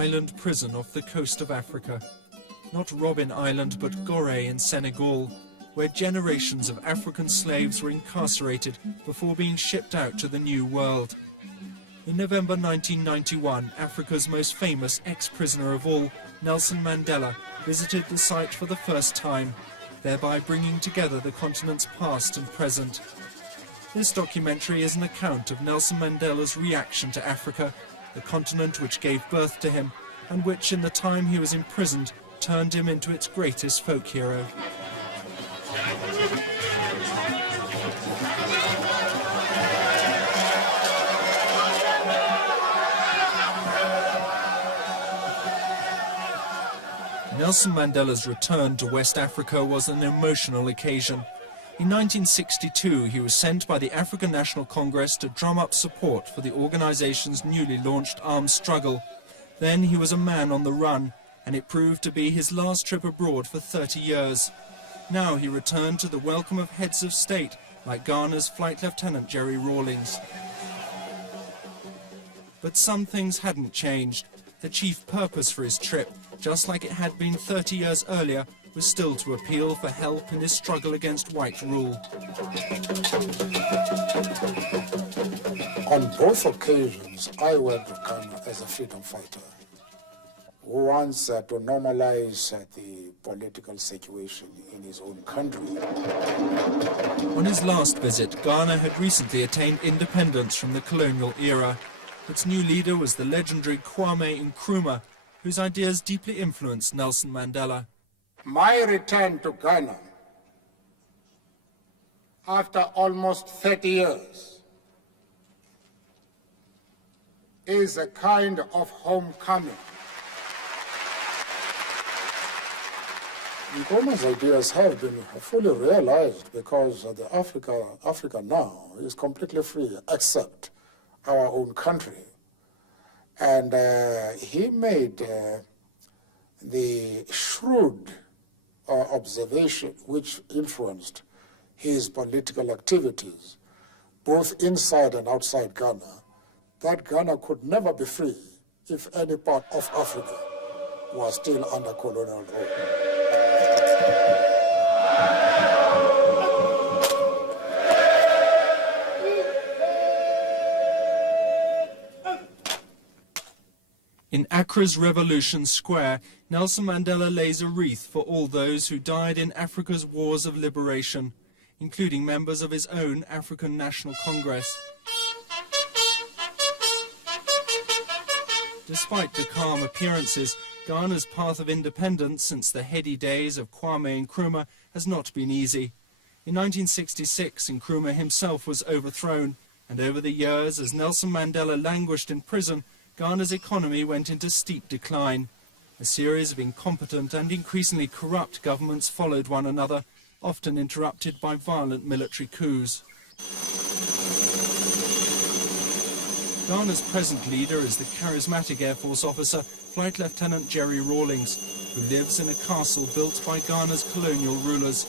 island prison off the coast of Africa. Not Robben Island, but Goree in Senegal, where generations of African slaves were incarcerated before being shipped out to the New World. In November 1991, Africa's most famous ex-prisoner of all, Nelson Mandela, visited the site for the first time, thereby bringing together the continent's past and present. This documentary is an account of Nelson Mandela's reaction to Africa, the continent which gave birth to him, and which, in the time he was imprisoned, turned him into its greatest folk hero. Nelson Mandela's return to West Africa was an emotional occasion. In 1962, he was sent by the African National Congress to drum up support for the organization's newly launched armed struggle. Then he was a man on the run, and it proved to be his last trip abroad for 30 years. Now he returned to the welcome of heads of state, like Ghana's Flight Lieutenant Jerry Rawlings. But some things hadn't changed. The chief purpose for his trip, just like it had been 30 years earlier, was still to appeal for help in his struggle against white rule. On both occasions, I went to Ghana as a freedom fighter who wants to normalize the political situation in his own country. On his last visit, Ghana had recently attained independence from the colonial era. Its new leader was the legendary Kwame Nkrumah, whose ideas deeply influenced Nelson Mandela. My return to Ghana after almost 30 years is a kind of homecoming. Nkrumah's ideas have been fully realized because Africa now is completely free except our own country. And he made the shrewd observation which influenced his political activities, both inside and outside Ghana, that Ghana could never be free if any part of Africa was still under colonial rule. In Accra's Revolution Square, Nelson Mandela lays a wreath for all those who died in Africa's wars of liberation, including members of his own African National Congress. Despite the calm appearances, Ghana's path of independence since the heady days of Kwame Nkrumah has not been easy. In 1966, Nkrumah himself was overthrown, and over the years, as Nelson Mandela languished in prison, Ghana's economy went into steep decline. A series of incompetent and increasingly corrupt governments followed one another, often interrupted by violent military coups. Ghana's present leader is the charismatic Air Force officer, Flight Lieutenant Jerry Rawlings, who lives in a castle built by Ghana's colonial rulers.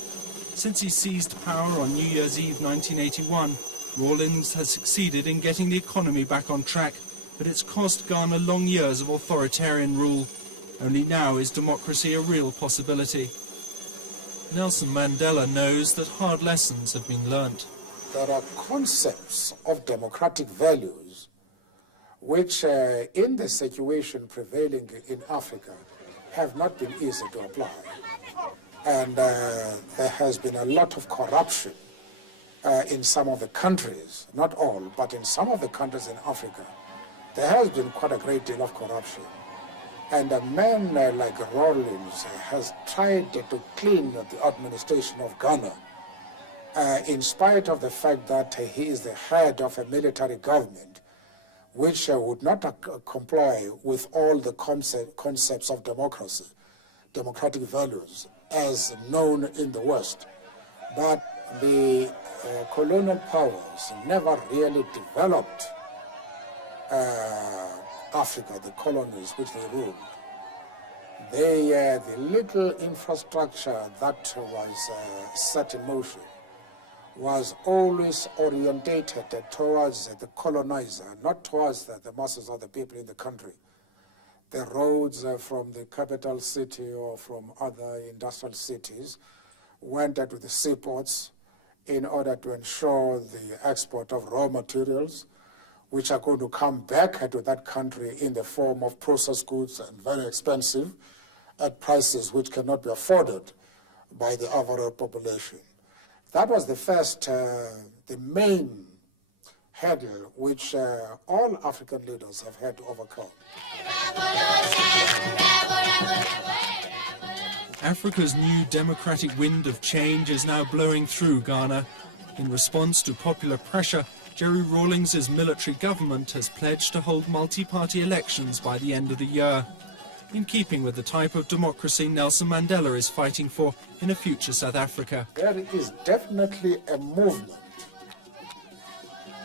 Since he seized power on New Year's Eve 1981, Rawlings has succeeded in getting the economy back on track, but it's cost Ghana long years of authoritarian rule. Only now is democracy a real possibility. Nelson Mandela knows that hard lessons have been learnt. There are concepts of democratic values which, in the situation prevailing in Africa, have not been easy to apply. And there has been a lot of corruption in some of the countries, not all, but in some of the countries in Africa. There has been quite a great deal of corruption. And a man like Rawlings has tried to clean the administration of Ghana, in spite of the fact that he is the head of a military government, which would not comply with all the concepts of democracy, democratic values, as known in the West. But the colonial powers never really developed Africa, the colonies which they ruled. The little infrastructure that was set in motion was always orientated towards the colonizer, not towards the masses of the people in the country. the roads from the capital city or from other industrial cities went to the seaports in order to ensure the export of raw materials, which are going to come back into that country in the form of processed goods and very expensive at prices which cannot be afforded by the overall population. That was the first, the main hurdle which all African leaders have had to overcome. Africa's new democratic wind of change is now blowing through Ghana. In response to popular pressure, Jerry Rawlings's military government has pledged to hold multi-party elections by the end of the year, in keeping with the type of democracy Nelson Mandela is fighting for in a future South Africa. There is definitely a movement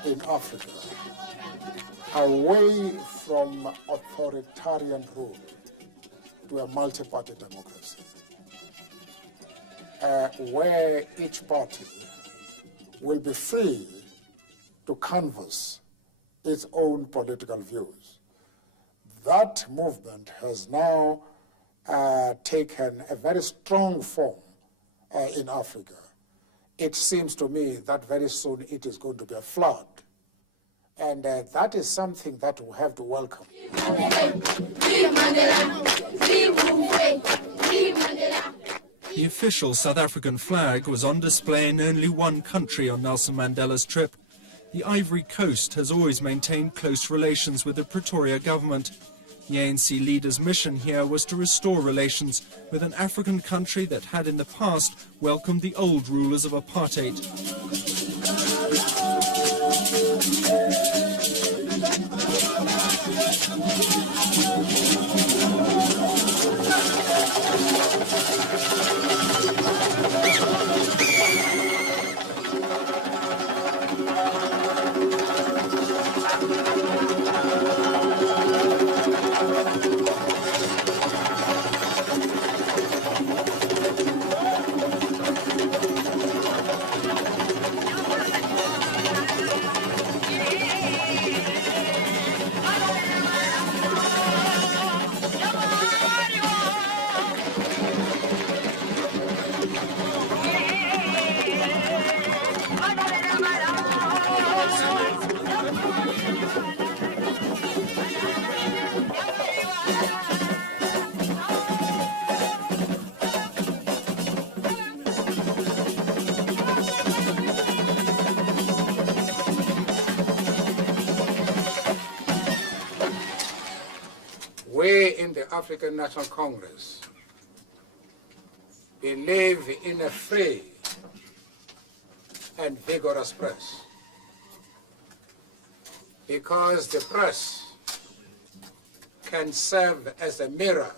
in Africa away from authoritarian rule to a multi-party democracy, where each party will be free to canvass its own political views. That movement has now taken a very strong form in Africa. It seems to me that very soon it is going to be a flood. And that is something that we have to welcome. The official South African flag was on display in only one country on Nelson Mandela's trip. The Ivory Coast has always maintained close relations with the Pretoria government. The ANC leader's mission here was to restore relations with an African country that had in the past welcomed the old rulers of apartheid. We in the African National Congress believe in a free and vigorous press, because the press can serve as a mirror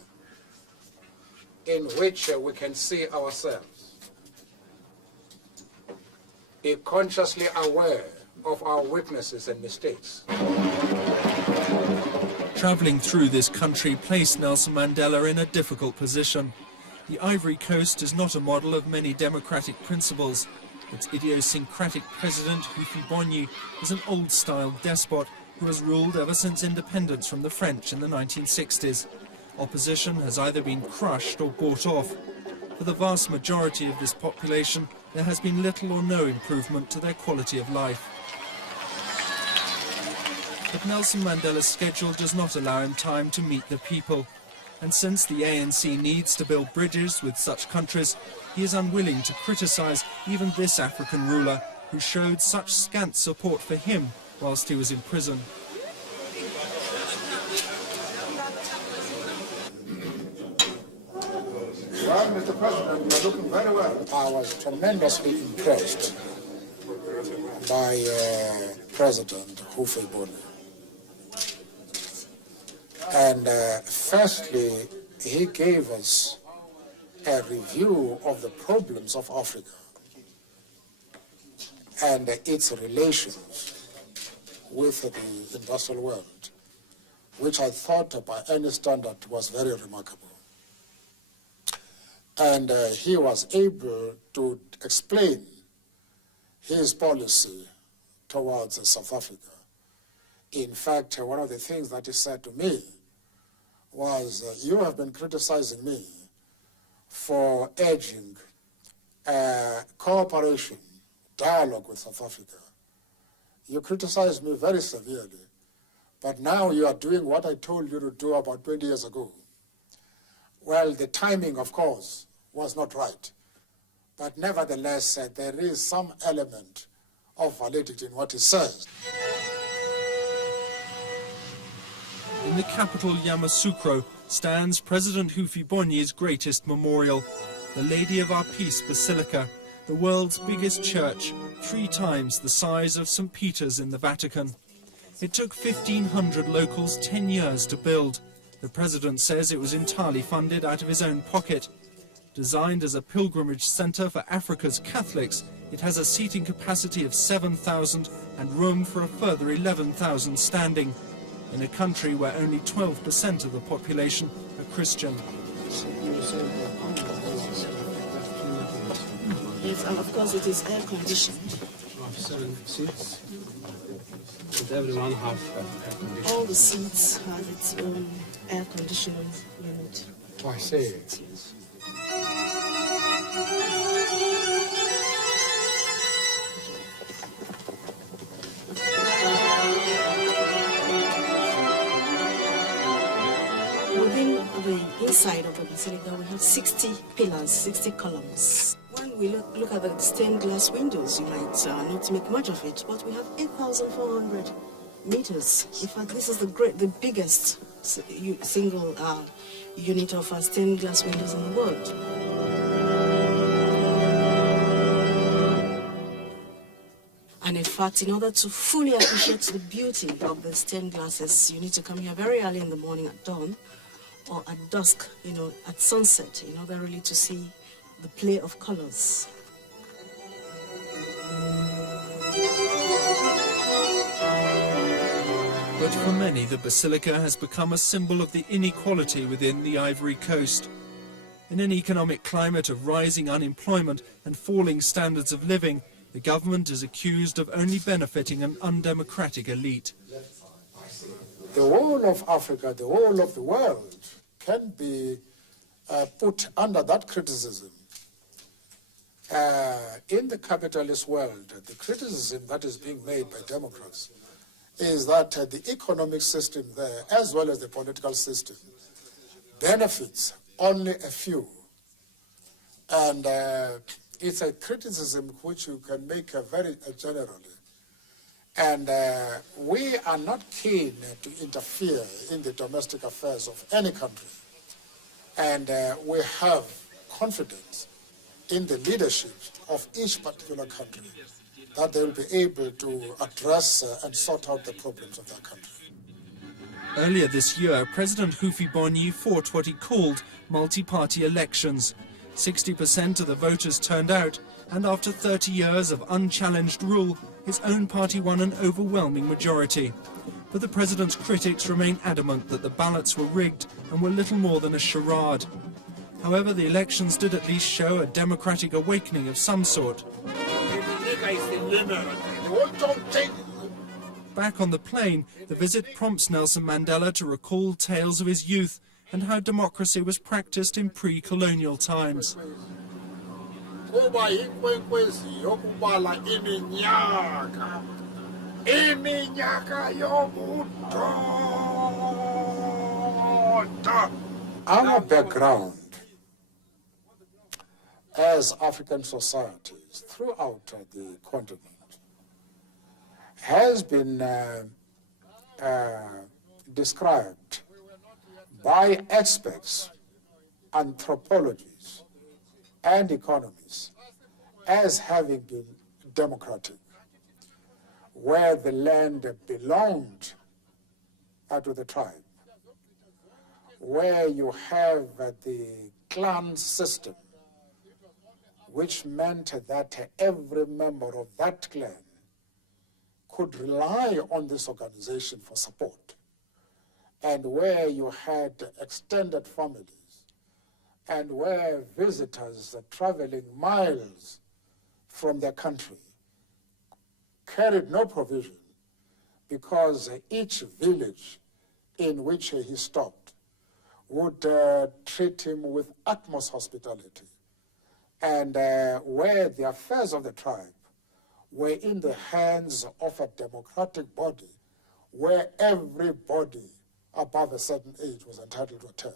in which we can see ourselves, be consciously aware of our weaknesses and mistakes. Travelling through this country placed Nelson Mandela in a difficult position. The Ivory Coast is not a model of many democratic principles. Its idiosyncratic president, Houphet-Boigny, is an old-style despot who has ruled ever since independence from the French in the 1960s. Opposition has either been crushed or bought off. For the vast majority of this population, there has been little or no improvement to their quality of life. But Nelson Mandela's schedule does not allow him time to meet the people. And since the ANC needs to build bridges with such countries, he is unwilling to criticize even this African ruler who showed such scant support for him whilst he was in prison. Well, Mr. President, you're looking very well. I was tremendously impressed by President Houphet-Boigny. And firstly, he gave us a review of the problems of Africa and its relations with the industrial world, which I thought by any standard was very remarkable. And he was able to explain his policy towards South Africa. In fact, one of the things that he said to me was you have been criticizing me for urging cooperation, dialogue with South Africa. You criticized me very severely, but now you are doing what I told you to do about 20 years ago. Well, the timing, of course, was not right, but nevertheless, there is some element of validity in what he says. In the capital Yamoussoukro stands President Houphet-Boigny's greatest memorial, the Lady of Our Peace Basilica, the world's biggest church, 3 times the size of St. Peter's in the Vatican. It took 1,500 locals 10 years to build. The president says it was entirely funded out of his own pocket. Designed as a pilgrimage centre for Africa's Catholics, it has a seating capacity of 7,000 and room for a further 11,000 standing, in a country where only 12% of the population are Christian. Yes, and of course it is air conditioned. 7 seats. Did everyone have air conditioning? All the seats have its own air conditioning unit. I see. Yes. Within the inside of the basilica, we have 60 pillars, 60 columns. When we look at the stained glass windows, you might not make much of it, but we have 8,400 meters. In fact, this is the biggest single unit of stained glass windows in the world. And in fact, in order to fully appreciate the beauty of the stained glasses, you need to come here very early in the morning at dawn or at dusk, at sunset, in order really to see the play of colors. But for many, the basilica has become a symbol of the inequality within the Ivory Coast. In an economic climate of rising unemployment and falling standards of living, the government is accused of only benefiting an undemocratic elite. The whole of Africa, the whole of the world can be put under that criticism. In the capitalist world, the criticism that is being made by Democrats is that the economic system there, as well as the political system, benefits only a few. And it's a criticism which you can make very generally. And we are not keen to interfere in the domestic affairs of any country. And we have confidence in the leadership of each particular country that they will be able to address and sort out the problems of their country. Earlier this year, President Houphet-Boigny fought what he called multi-party elections. 60% of the voters turned out, and after 30 years of unchallenged rule, his own party won an overwhelming majority. But the president's critics remain adamant that the ballots were rigged and were little more than a charade. However, the elections did at least show a democratic awakening of some sort. Back on the plane, the visit prompts Nelson Mandela to recall tales of his youth and how democracy was practiced in pre-colonial times. Our background as African societies throughout the continent has been described by experts, anthropologists, and economists as having been democratic, where the land belonged to the tribe, where you have the clan system, which meant that every member of that clan could rely on this organization for support, and where you had extended families, and where visitors traveling miles from their country carried no provision because each village in which he stopped would treat him with utmost hospitality. And where the affairs of the tribe were in the hands of a democratic body, where everybody above a certain age was entitled to attend.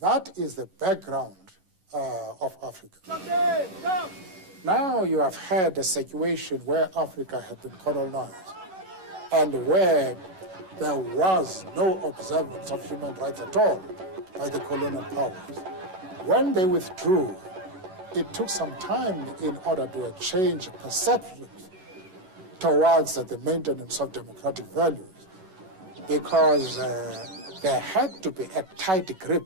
That is the background of Africa. Now you have had a situation where Africa had been colonized and where there was no observance of human rights at all by the colonial powers. When they withdrew, it took some time in order to change perceptions towards the maintenance of democratic values, because there had to be a tight grip,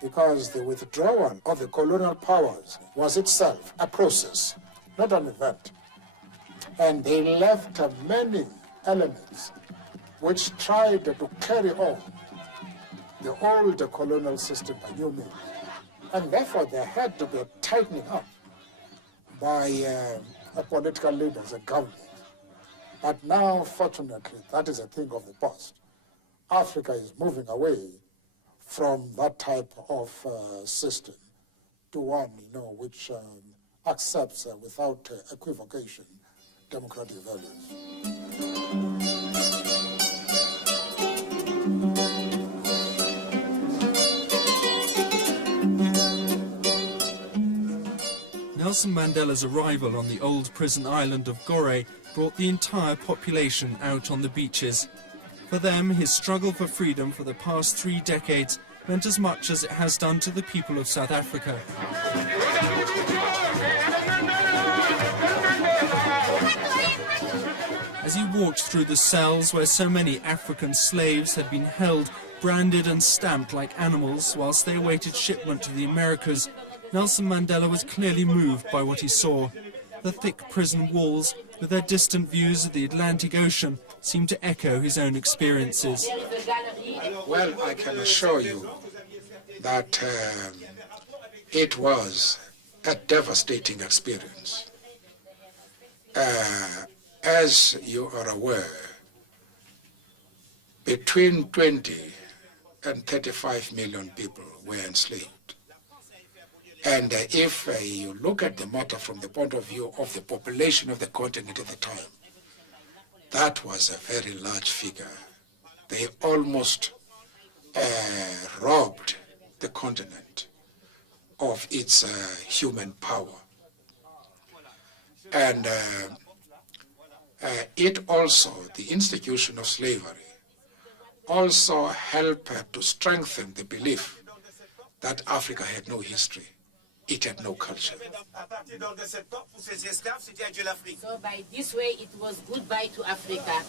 because the withdrawal of the colonial powers was itself a process, not an event. And they left many elements which tried to carry on the old colonial system by new means. And therefore there had to be a tightening up by political leaders and governments. But now, fortunately, that is a thing of the past. Africa is moving away from that type of system to one, which accepts without equivocation democratic values. Nelson Mandela's arrival on the old prison island of Goree brought the entire population out on the beaches. For them, his struggle for freedom for the past 3 decades meant as much as it has done to the people of South Africa. As he walked through the cells where so many African slaves had been held, branded and stamped like animals whilst they awaited shipment to the Americas, Nelson Mandela was clearly moved by what he saw. The thick prison walls, with their distant views of the Atlantic Ocean, seemed to echo his own experiences. Well, I can assure you that it was a devastating experience. As you are aware, between 20 and 35 million people were enslaved. And if you look at the matter from the point of view of the population of the continent at the time, that was a very large figure. They almost robbed the continent of its human power. And it also, the institution of slavery, also helped to strengthen the belief that Africa had no history. It had no culture. So by this way, it was goodbye to Africa.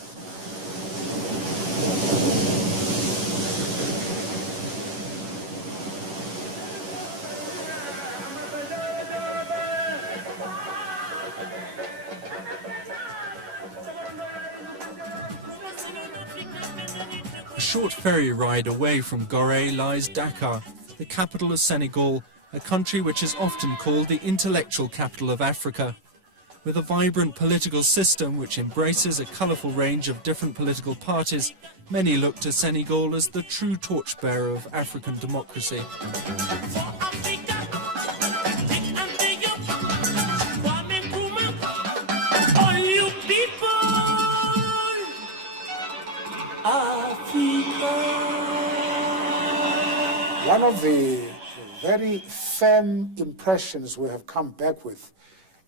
A short ferry ride away from Goree lies Dakar, the capital of Senegal, a country which is often called the intellectual capital of Africa. With a vibrant political system which embraces a colourful range of different political parties, many look to Senegal as the true torchbearer of African democracy. One of the very firm impressions we have come back with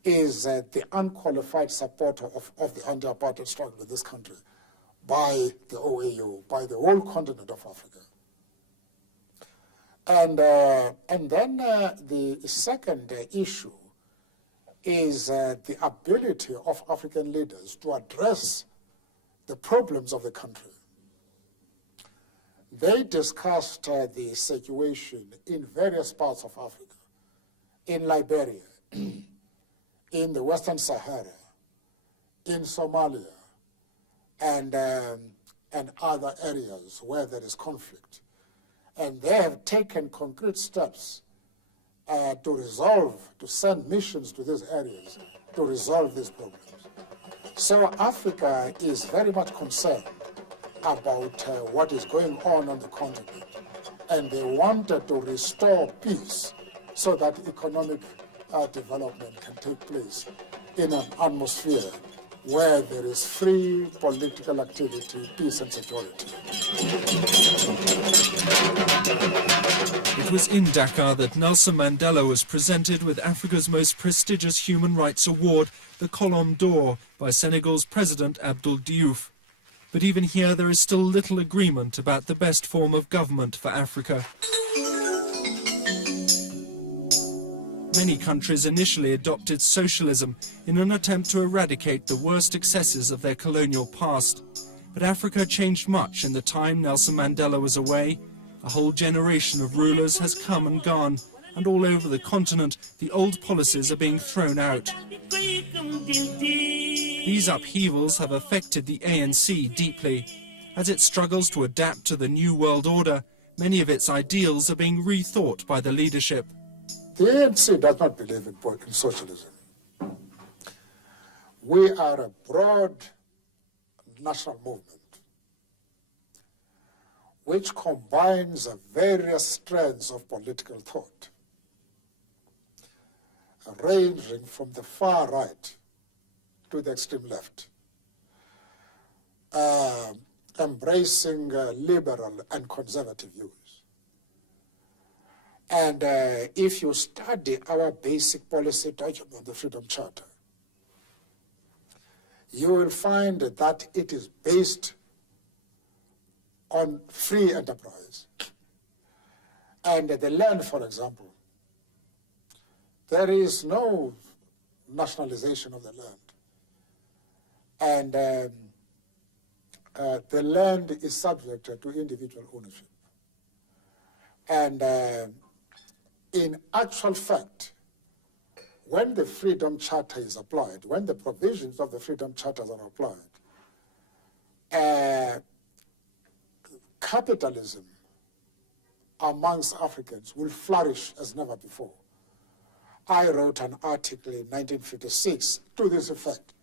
is the unqualified support of the anti-apartheid struggle in this country by the OAU, by the whole continent of Africa. And then the second issue is the ability of African leaders to address the problems of the country. They discussed the situation in various parts of Africa, in Liberia, in the Western Sahara, in Somalia, and other areas where there is conflict. And they have taken concrete steps to send missions to these areas to resolve these problems. So Africa is very much concerned about what is going on the continent. and they wanted to restore peace so that economic development can take place in an atmosphere where there is free political activity, peace and security. It was in Dakar that Nelson Mandela was presented with Africa's most prestigious human rights award, the Colombe d'Or, by Senegal's President Abdoul Diouf. But even here there is still little agreement about the best form of government for Africa. Many countries initially adopted socialism in an attempt to eradicate the worst excesses of their colonial past. But Africa changed much in the time Nelson Mandela was away. A whole generation of rulers has come and gone, and all over the continent the old policies are being thrown out. These upheavals have affected the ANC deeply. As it struggles to adapt to the new world order, many of its ideals are being rethought by the leadership. The ANC does not believe in socialism. We are a broad national movement which combines various strands of political thought, ranging from the far right to the extreme left, embracing liberal and conservative views. And if you study our basic policy document, the Freedom Charter, you will find that it is based on free enterprise. And the land, for example, there is no nationalization of the land. And the land is subject to individual ownership. And in actual fact, when the Freedom Charter is applied, when the provisions of the Freedom Charters are applied, capitalism amongst Africans will flourish as never before. I wrote an article in 1956 to this effect,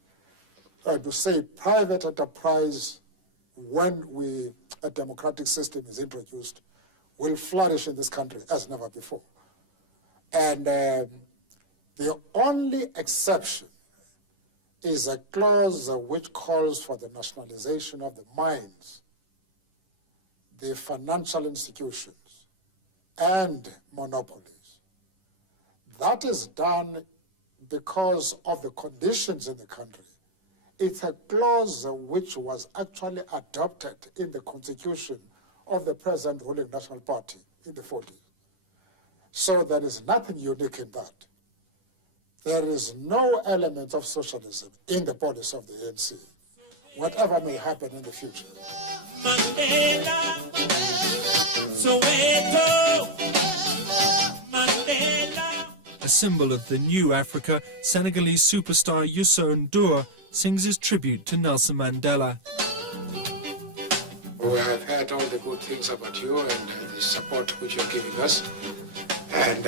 to say private enterprise, when a democratic system is introduced, will flourish in this country as never before. And the only exception is a clause which calls for the nationalization of the mines, the financial institutions, and monopolies. That is done because of the conditions in the country. It's a clause which was actually adopted in the constitution of the present ruling National Party in the 40s. So there is nothing unique in that. There is no element of socialism in the policy of the ANC, whatever may happen in the future. Mandela, Soweto, Mandela. A symbol of the new Africa, Senegalese superstar Youssou N'Dour sings his tribute to Nelson Mandela. We have heard all the good things about you and the support which you're giving us, and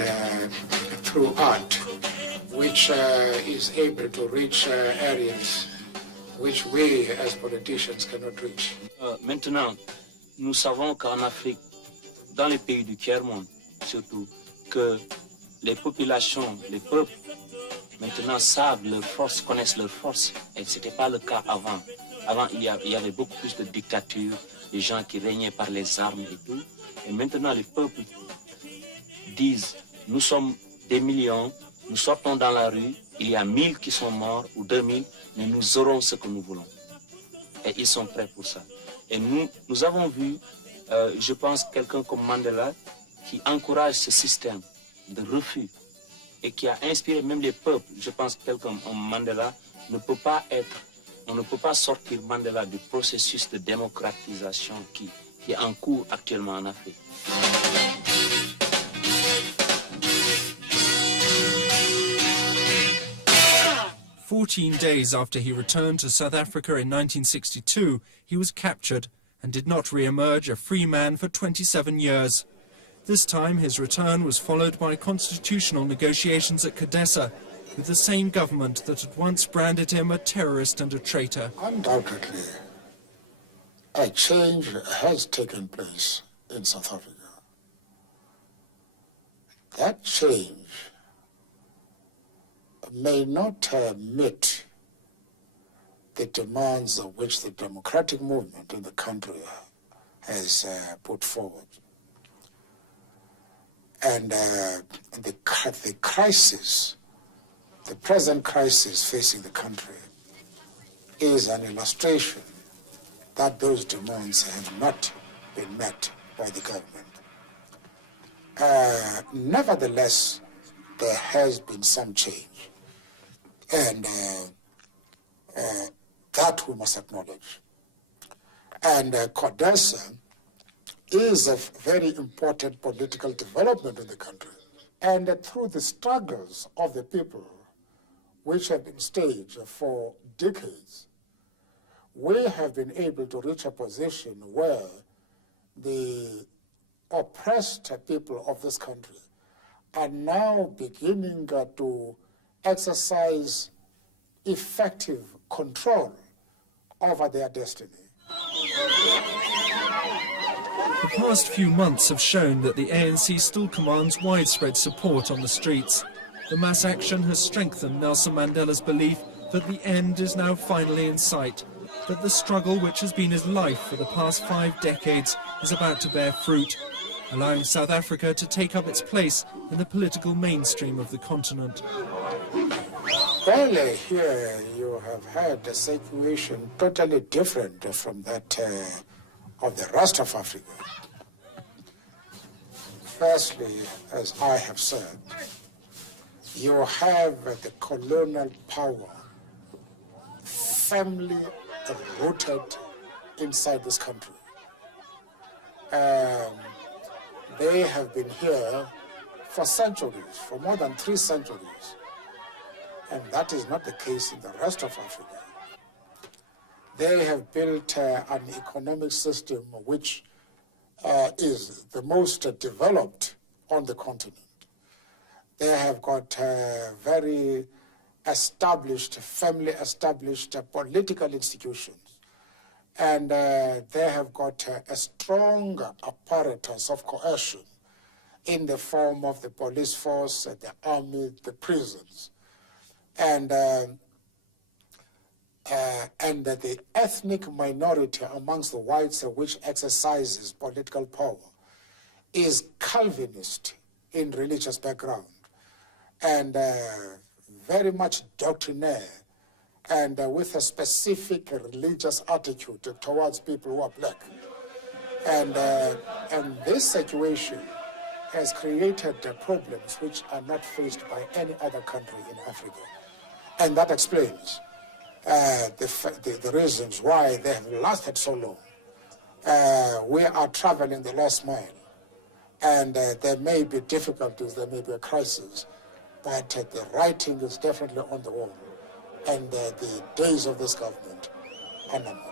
through art, which is able to reach areas which we as politicians cannot reach. Maintenant, nous savons qu'en Afrique, dans les pays du tiers-monde surtout, que les populations, les peuples, maintenant savent leurs forces, connaissent leurs forces, et ce n'était pas le cas avant. Avant, il y avait beaucoup plus de dictatures, des gens qui régnaient par les armes et tout. Et maintenant, les peuples disent, nous sommes des millions, nous sortons dans la rue, il y a 1000 qui sont morts, ou 2000, mais nous aurons ce que nous voulons. Et ils sont prêts pour ça. Et nous avons vu, je pense, quelqu'un comme Mandela qui encourage ce système de refus et qui a inspiré même les peuples. Je pense que quelqu'un comme Mandela ne peut pas on ne peut pas sortir Mandela du processus de démocratisation qui est en cours actuellement en Afrique. "14 days after he returned to South Africa in 1962, he was captured and did not re-emerge a free man for 27 years. This time his return was followed by constitutional negotiations at Cadessa with the same government that had once branded him a terrorist and a traitor. Undoubtedly, a change has taken place in South Africa. that change may not meet the demands of which the democratic movement in the country has put forward. And the crisis, the present crisis facing the country, is an illustration that those demands have not been met by the government. Nevertheless, there has been some change, and that we must acknowledge. And CODESA is a very important political development in the country. And through the struggles of the people, which have been staged for decades, we have been able to reach a position where the oppressed people of this country are now beginning to exercise effective control over their destiny. The past few months have shown that the ANC still commands widespread support on the streets. The mass action has strengthened Nelson Mandela's belief that the end is now finally in sight, that the struggle which has been his life for the past 5 decades is about to bear fruit, allowing South Africa to take up its place in the political mainstream of the continent. Well, here you have had a situation totally different from that of the rest of Africa. Firstly, as I have said, you have the colonial power firmly rooted inside this country. They have been here for centuries, for more than 3 centuries. And that is not the case in the rest of Africa. They have built an economic system which is the most developed on the continent. They have got very established, firmly established political institutions. And they have got a strong apparatus of coercion in the form of the police force, the army, the prisons. And the ethnic minority amongst the whites which exercises political power is Calvinist in religious background and very much doctrinaire and with a specific religious attitude towards people who are black. And this situation has created problems which are not faced by any other country in Africa. And that explains the reasons why they have lasted so long. We are traveling the last mile, and there may be difficulties, there may be a crisis, but the writing is definitely on the wall, and the days of this government are numbered.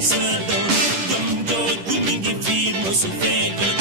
Masada, Gum Joe, Winning Fee, Must Fake.